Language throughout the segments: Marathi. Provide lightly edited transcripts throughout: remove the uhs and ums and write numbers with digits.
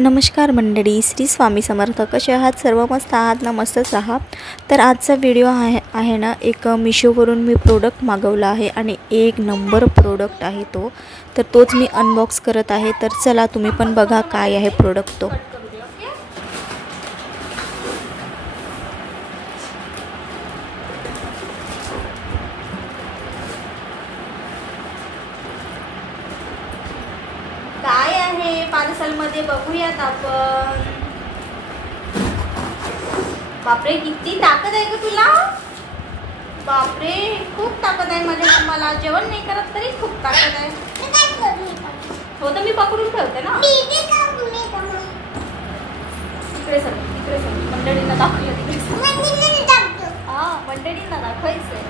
नमस्कार मंडळी, श्री स्वामी समर्थ. कसे आहात? सर्व मस्त आहात ना? मस्तच राहा. तर आजचा व्हिडिओ आहे ना, एक मिशोवरून मी प्रोडक्ट मागवला आहे आणि एक नंबर प्रोडक्ट आहे तो. तर तोच मी अनबॉक्स करत आहे. तर चला तुम्ही पण बघा काय आहे प्रोडक्ट तो. काय आहे पार्सल मध्ये बघूयात आपण. बापरे, किती ताकद आहे ग तुला. बापरे, खूप ताकद आहे माझ्या. मला जेवण नाही करत तरी खूप ताकद आहे. हो तर मी पकडून ठेवते ना. तिकडे सर, तिकडे सर. मंडळींना दाखवूया तिकडे. हा, मंडळींना दाखवायचंय.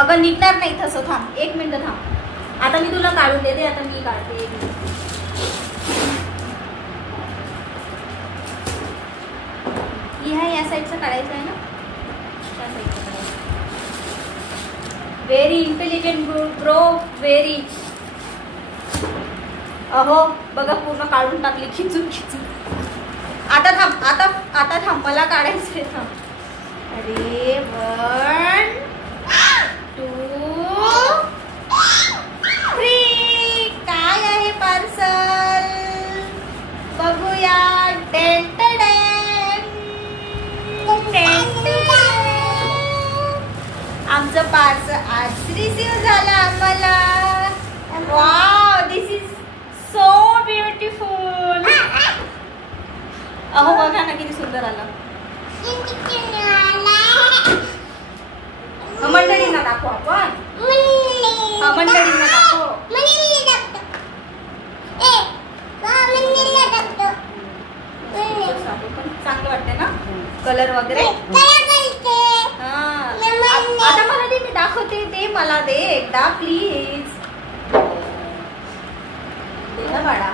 अगं निघणार नाही तसं. थांब एक मिनिट थांब. आता मी तुला काढून देते. आता मी काढते. या साईडचं काढायचं आहे ना. त्या साईडचं काढायचं. Very intelligent bro, very. अहो बघा, पूर्ण काढून टाकली खिचून खिचून. आता थांब, आता थांब, मला काढायचंय. थांब. अरे 1 2 3. काय आहे पार्सल बघूया. आमचं पार्सल आज रिसीव झालं आम्हाला. Wow, this is so beautiful. अहो बघा ना किती सुंदर आलं. मंडळींना दाखव आपण. मंडळींना दाखव. चांगलं वाटतं ना कलर वगैरे. आता मला दे, मी दाखवते. ते मला दे एकदा प्लीज. दे ना बाळा.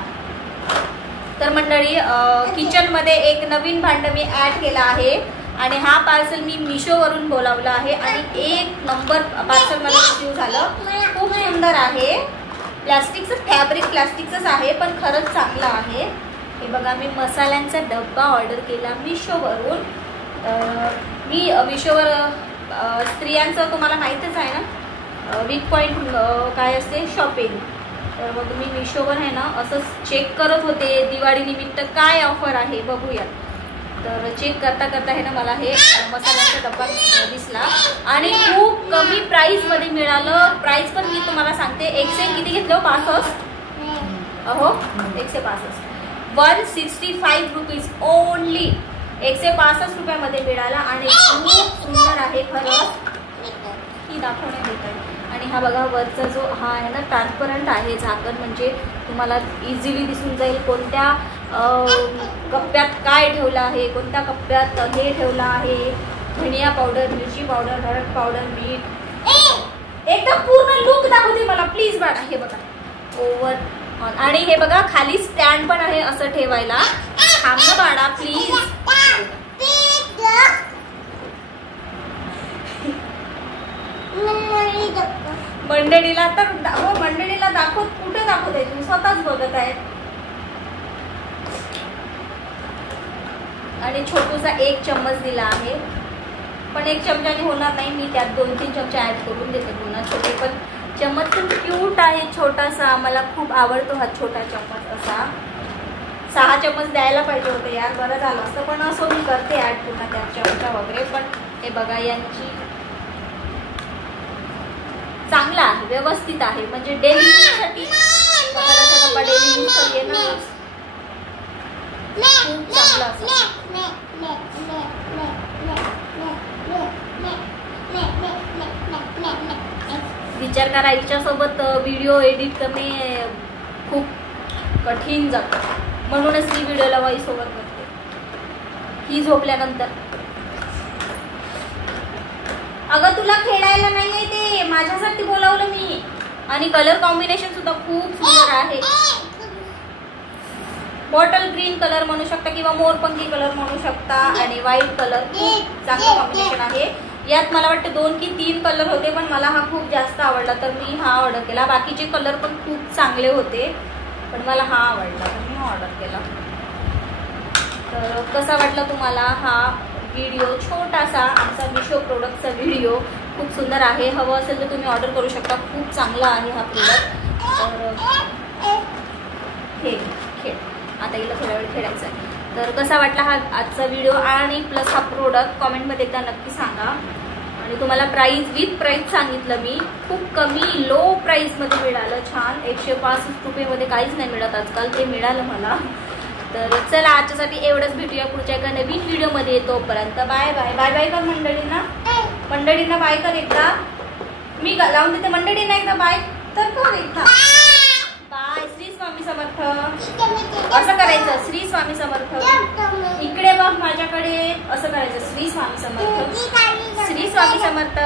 तर मंडळी, किचन मध्ये एक नवीन भांड मी ऍड केला आहे आणि हा पार्सल मी मिशोवरून बोलावला आहे आणि एक नंबर पार्सल मला रिसीव झालं. खूप सुंदर आहे. प्लास्टिकचं फॅब्रिक, प्लास्टिकचंच आहे पण खरंच चांगलं आहे. हे बघा, मी मसाल्यांचा डब्बा ऑर्डर केला मिशोवरून. मी मिशोवर स्त्रियांचं तुम्हाला माहीतच आहे ना, वीक पॉईंट काय असते, शॉपिंग. तर मग मी मिशोवर आहे ना असं चेक करत होते दिवाळी निमित्त काय ऑफर आहे बघूयात. तर चेक करता करता आहे ना मला हे मसाल्यांचा डब्बा दिसला आणि खूप कमी प्राइस मध्ये मिळालं. प्राइस पण मी तुम्हाला सांगते. 100 किती घेतलं? 65. अहो 165. 165 रुपीज ओनली. 165 रुपयामध्ये मिळाला आणि खूप सुंदर आहे खरंच. ही दाखवण्यात येत आहे. आणि हा बघा, वरचा जो हा आहे ना ट्रान्सपरंट आहे झाकण, म्हणजे तुम्हाला इझिली दिसून जाईल कोणत्या कप्प्यात काय ठेवलं आहे, कोणत्या कप्प्यात हे ठेवलं आहे. धनिया पावडर, मिरची पावडर, हळद पावडर, मीठ. एकदम पूर्ण लुक दाखवते मला प्लीज बाळा. हे बघा, ओव्हर. आणि हे बघा, खाली स्टँड पण आहे असं ठेवायला. थांब ना बाळा प्लीज. मंडळीला तर मंडळीला दाखवत, कुठे दाखवत आहे तू? स्वतःच बघत आहे. आणि छोटूसा 1 चम्मच दिला आहे, पण 1 चमचाने होणार नाही. मी त्यात 2-3 चमचे ऍड करून देते पुन्हा. छोटे पण चम्मच पण क्यूट आहे, छोटासा. मला खूप आवडतो हा छोटा चम्मच असा. 6 चम्मच द्यायला पाहिजे होते यार, बरं झालं असतं. पण असं मी करते ऍड पुन्हा त्यात चमचा वगैरे. पण हे बघा, यांची चांगला आहे, व्यवस्थित आहे. म्हणजे डेली यूजसाठी मसाल्याचा डब्बा डेली यूज येणार. खूप चांगला असं. विचार करा, हिच्यासोबत व्हिडिओ एडिट करणे खूप कठीण जातं. म्हणूनच ही व्हिडिओला व्हॉइस ओव्हर करते. ही झोपल्यानंतर. अगं तुला खेळायला नाहीये ते, माझ्यासाठी बोलावलं मी. आणि कलर कॉम्बिनेशन सुद्धा खूप सुंदर आहे. बॉटल ग्रीन कलर म्हणू शकता किंवा मोरपंखी कलर म्हणू शकता आणि व्हाईट कलर खूप चांगलं कॉम्बिनेशन आहे. यात मला वाटतं 2 की 3 कलर होते पण मला हा खूप जास्त आवडला तर मी हा ऑर्डर केला. बाकीचे कलर पण खूप चांगले होते पण मला हा आवडला तर मी ऑर्डर केला. तर कसा वाटला तुम्हाला हा व्हिडिओ, छोटासा आमचा मिशो प्रोडक्टचा व्हिडिओ. खूप सुंदर आहे, हवं असेल तर तुम्ही ऑर्डर करू शकता. खूप चांगला आहे हा प्रोडक्ट. तर खेळ आता हिला थोड्या वेळ खेळायचं आहे. तर कसा वाटला हा आजचा व्हिडिओ आणि प्लस हा प्रोडक्ट कॉमेंटमध्ये एकदा नक्की सांगा. आणि तुम्हाला प्राईस विथ प्राईस सांगितलं मी, खूप कमी लो प्राईसमध्ये मिळालं. छान 165 रुपयेमध्ये काहीच नाही मिळत आजकाल, ते मिळालं मला. तर चला आजच्यासाठी एवढंच, भेटूया पुढच्या एका नवीन व्हिडिओमध्ये. तोपर्यंत बाय बाय. बाय बाय कर मंडळींना बाय कर एकदा. मी लावून देते मंडळींना एकदा बाय तर कर एकदा बाय. श्री स्वामी समर्थ असं करायचं. श्री स्वामी समर्थ. इकडे बघ माझ्याकडे असं करायचं. श्री स्वामी समर्थ. श्री स्वामी समर्थ.